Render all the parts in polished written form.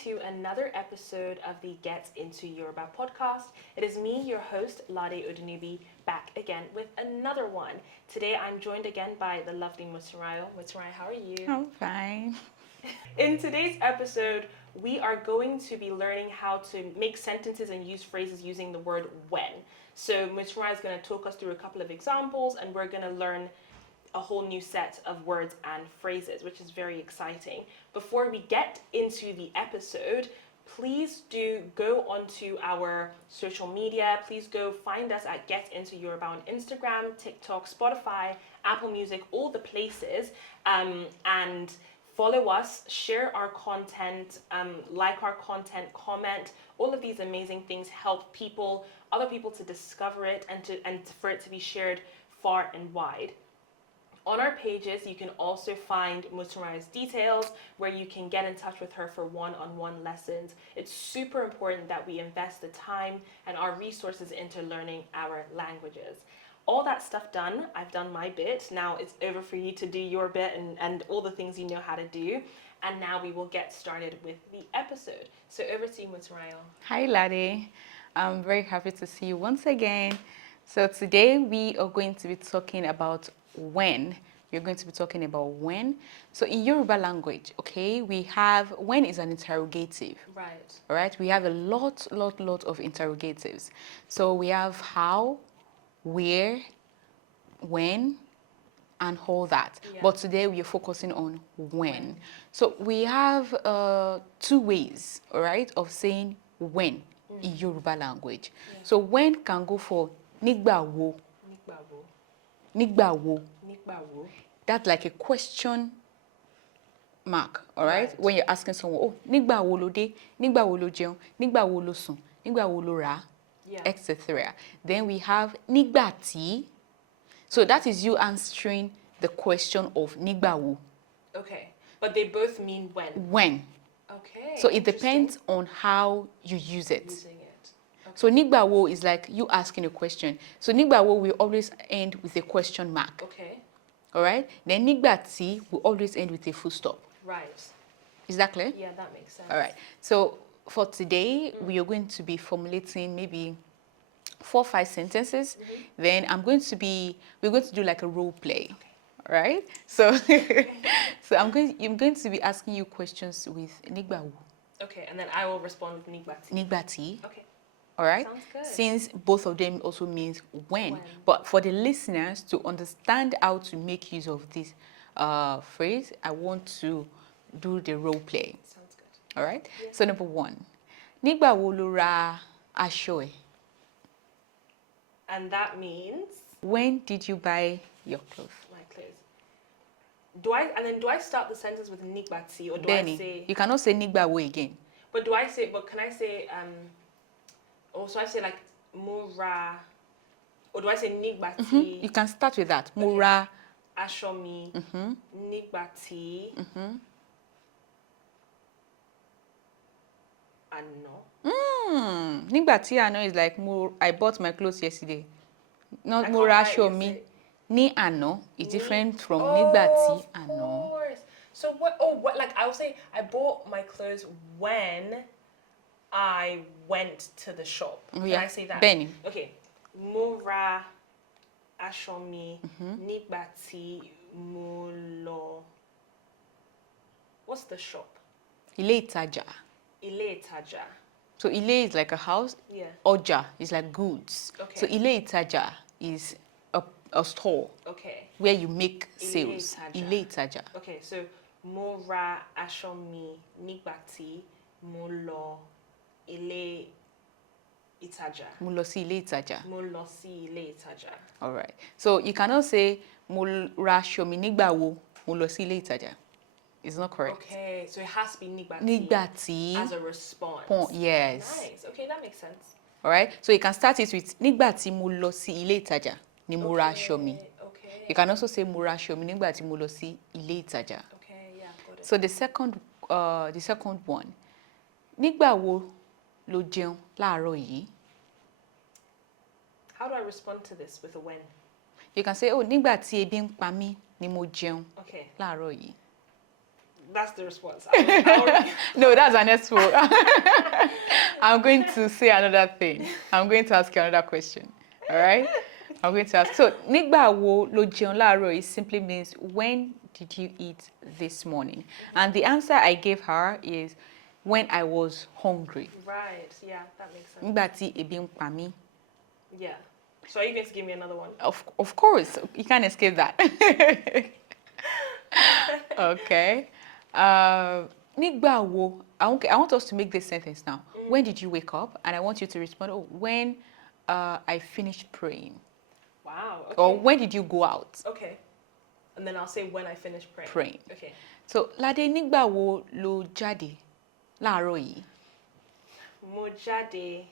to another episode of the Get Into Yoruba podcast. It is me, your host, Lade Odunubi, back again with another one. Today I'm joined again by the lovely Motunrayo. Motunrayo, how are you? I'm fine. In today's episode, we are going to be learning how to make sentences and use phrases using the word when. So Motunrayo is going to talk us through a couple of examples, and we're going to learn a whole new set of words and phrases, which is very exciting. Before we get into the episode, please do go onto our social media. Please go find us at Get Into Yoruba on Instagram, TikTok, Spotify, Apple Music, all the places, and follow us, share our content, like our content, comment. All of these amazing things help other people to discover it and for it to be shared far and wide. On our pages, you can also find Motunrayo's details, where you can get in touch with her for one-on-one lessons. It's super important that we invest the time and our resources into learning our languages. All that stuff done, I've done my bit. Now it's over for you to do your bit and all the things you know how to do. And now we will get started with the episode. So over to you, Motunrayo. Hi, Lade. I'm very happy to see you once again. So today we are going to be talking about when. We're going to be talking about when. So in Yoruba language, okay, we have when is an interrogative. Right. All right, we have a lot of interrogatives. So we have how, where, when, and all that. Yeah. But today we are focusing on when. So we have two ways, all right, of saying when in Yoruba language. Yeah. So when can go for nigba wo. Nigbawo. Nigba wo. Nigbawo. That's like a question mark, all right? Right. When you're asking someone, oh, nigba wo lo de, nigba wo lo jẹun, nigba wo lo sùn, nigba wo lo rà, Yeah. etc. Then we have nigba tí. So that is you answering the question of nigba wo. Okay. But they both mean when. When. Okay. So it interesting. depends on how you use it. Using it. Okay. So nigba wo is like you asking a question. So nigba wo will always end with a question mark. Okay. All right? Then nigba tí will always end with a full stop. Right. Is that clear? Yeah, that makes sense. All right. So for today, we are going to be formulating maybe 4 or 5 sentences. Then we're going to do like a role play. Okay. All right? So, so I'm going to be asking you questions with nigba wo, Okay, and then I will respond with nigbati. nigba tí. Okay. All right? Sounds good. Since both of them also means when. When. But for the listeners to understand how to make use of this phrase, I want to do the role play. Sounds good. All right? Yeah. So number 1. Nígbà wo lo ra aṣọ ẹ? And that means When did you buy your clothes? my clothes. Do I start the sentence with nigbati or do Benny, I say you cannot say nígbà wo again. but can I say or so I say like mura or do I say nigbati You can start with that. Mo ra. ashomi nigbati ano. Nígbà tí àná is like I bought my clothes yesterday. Not I mo can't ra write aṣọ mi. yesterday. Ní àná is different from Oh, nígbà tí of àná. course. So what like I would say I bought my clothes when I went to the shop. Can Yeah. I say that? Benny. Okay. Mo ra aṣọ mi nígbà tí mo lọ. What's the shop? Ilé ìtajà. Ilé ìtajà. So ilé is like a house. Yeah. Ọjà is like goods. Okay. So ilé ìtajà is a store Okay. where you make Ilé sales. ìtajà. Ilé ìtajà. Okay, so mo ra aṣọ mi nígbà tí mo lọ ilé ìtajà. Mo lọ sí ilé ìtajà. Mo lọ sí ilé ìtajà. All right. So you cannot say mo ra aṣọ mi nígbà wo mo lọ sí ilé ìtajà. It's not correct. Okay, so it has to be nígbà tí Nígbà tí. as a response. Yes. Nice. Okay, that makes sense. All right. So you can start it with nígbà tí mo lọ sí ilé ìtajà ni mo ra aṣọ mi. Okay. You can also say mo ra aṣọ mi nígbà tí mo lọ sí ilé ìtajà. Okay, yeah, got it. So the second one. Nígbà wo lo jẹun láàárọ̀ yìí? How do I respond to this with a when? You can say, oh, nígbà tí ebi ń pa mí ni mo jẹun Okay. láàárọ̀ yìí. That's the response. I No, that's an expo. I'm going to say another thing. I'm going to ask you another question. All right? I'm going to ask. So, nígbà wo lo jẹun láàárọ̀, it simply means when did you eat this morning? And the answer I gave her is when I was hungry. Right. Yeah, that makes sense. Nígbà tí ebi ń pa mí. Yeah. So are you going to give me another one? Of course, you can't escape that. Okay. Nígbà wo, I want us to make this sentence now. When did you wake up? And I want you to respond, oh, when I finished praying. Wow. Okay. Or when did you go out? Okay. And then I'll say when I finish praying. Praying. Okay. So, Lade, nígbà wo lo jáde láàárọ̀ yìí? Mo jáde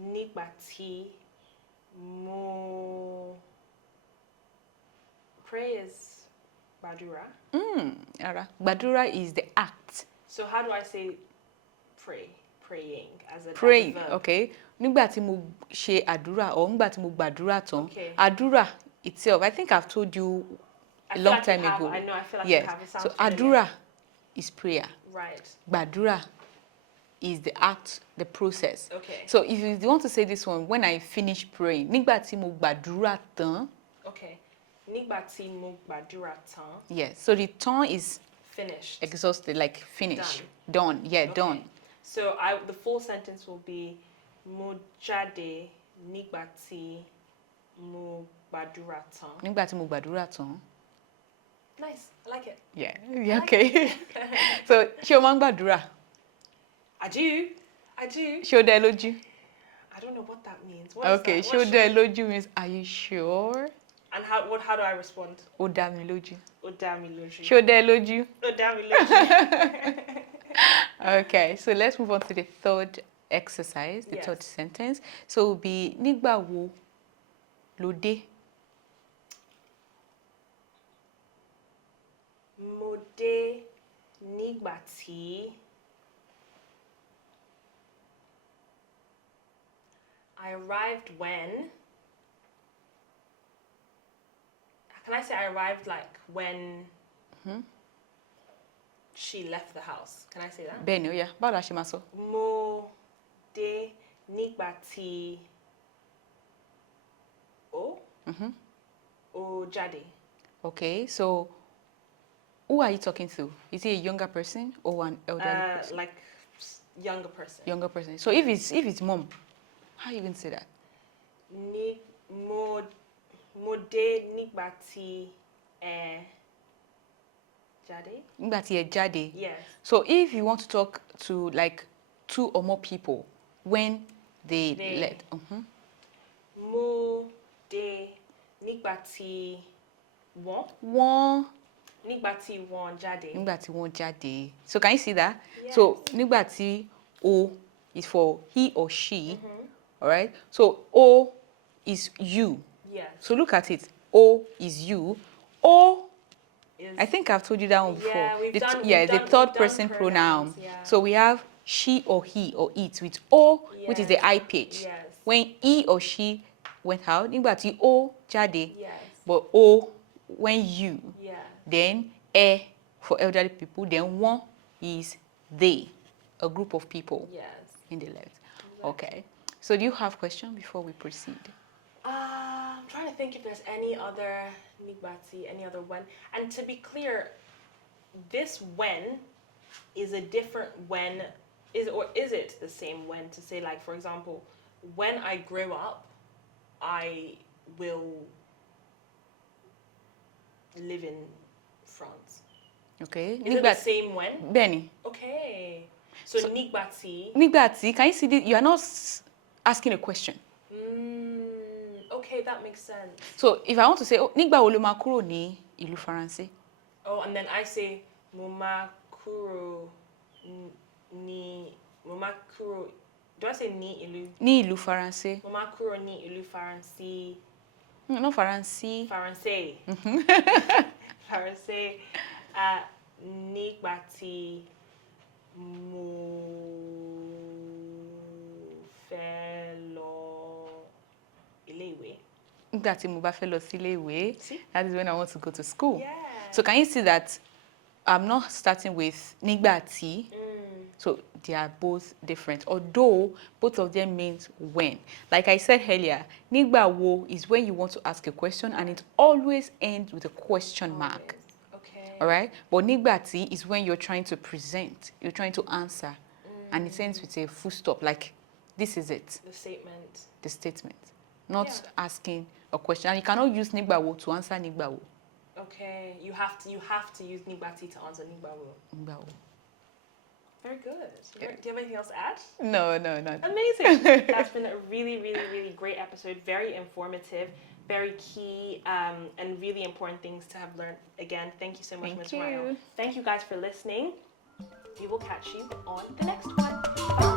nígbà tí mo pray is gbàdúrà. Ara. Gbàdúrà is the act. So how do I say pray? Praying as a Praying, verb. okay. Nígbà tí mo ṣe àdúrà or nígbà tí mo gbàdúrà tán. Okay. Àdúrà itself, I think I've told you I a feel long like you time have. ago. I know. I feel like Yes. you have. It sounds So familiar. àdúrà is prayer. Right. Gbàdúrà is the act, the process. Okay. So if you want to say this one, when I finish praying, nígbà tí mo gbàdúrà tán. Okay. Nígbà tí mo gbàdúrà tán. Yes. So the tán is Finished. exhausted, like finish. Done. Yeah, Okay. done. So the full sentence will be mo jáde nígbà tí mo gbàdúrà tán. Nígbà tí mo gbàdúrà tán. Nice. I like it. Yeah. Okay. So ṣé o máa ń gbàdúrà? I do. I do. Ṣé ó dá ẹ lójú? I don't know what that means. What is Okay, that? ṣé ó dá ẹ lójú means are you sure? And how do I respond? Ó dá mi lójú. Ó dá mi lójú. Ṣé ó dá ẹ lójú? Ó dá mi lójú. Okay, so let's move on to the third exercise, the Yes. third sentence. So it will be nígbà wo lo dé? Mo dé nígbà tí I arrived when. Can I say I arrived like when she left the house? Can I say that? Bẹ́ẹ̀ni, ó yá. Báwo la ṣe máa sọ? Mo dé nígbà tí ó jáde. Okay, so who are you talking to? Is it a younger person or an elderly person? Like younger person. Younger person. So if it's mom, how are you going to say that? Mo dé nígbà tí ẹ jáde. Nígbà tí ẹ jáde. Yes. So if you want to talk to like two or more people when they left. Mo dé nígbà tí Wọ́n. nígbà tí wọ́n jáde. Nígbà tí wọ́n jáde. So can you see that? Yes. So nígbà tí o is for he or she. All right? So o is you. Yes. So look at it. O is you. O, Is, I think I've told you that one before. Yeah, we've done the third we've person done pronoun. pronouns, yeah. So we have she or he or it with O, which is the Yes. I pitch. Yes. When he or she went out, nígbà tí O jáde. Yes. But O when you. Yeah. Then E for elderly people. Then one is they, a group of people Yes. in the left. Exactly. Okay. So do you have question before we proceed? I'm trying to think if there's any other nigbati, any other when. And to be clear, this when is a different when, is it the same when to say, like, for example, when I grow up, I will live in France. Okay. Is it the same when? Bẹ́ẹ̀ni. Okay. So nigbati. Nígbàtí, can you see this? You are not asking a question. Okay, that makes sense. So if I want to say, oh, nígbà wo lo máa kúrò ní ìlú Faransé? Oh, and then I say, mo máa kúrò do I say ní ìlú? Ní ìlú Faransé. Mo máa kúrò ní ìlú Faransé. No, Faransé. Faransé. Faransé. Nígbà tí mo fẹ́ lọ ilé-ìwé. Nígbà tí mo bá fẹ́ lọ sí ilé-ìwé. See? That is when I want to go to school. Yeah. So can you see that I'm not starting with nígbà tí. So they are both different, although both of them means when. Like I said earlier, nígbà wo is when you want to ask a question and it always ends with a question mark. Okay. All right? But nígbà tí is when you're trying to present, you're trying to answer, and it ends with a full stop. Like, this is it. The statement. The statement. Not Yeah. asking a question. And you cannot use nígbà wo to answer nígbà wo. Okay. You have to use nígbàtí to answer nígbà wo. Nígbà wo. Very good. Yeah. Do you have anything else to add? No, not. Amazing. That's been a really, really, really great episode. Very informative, very key, and really important things to have learned. Again, thank you so much, Motunrayo. Thank you guys for listening. We will catch you on the next one. Bye.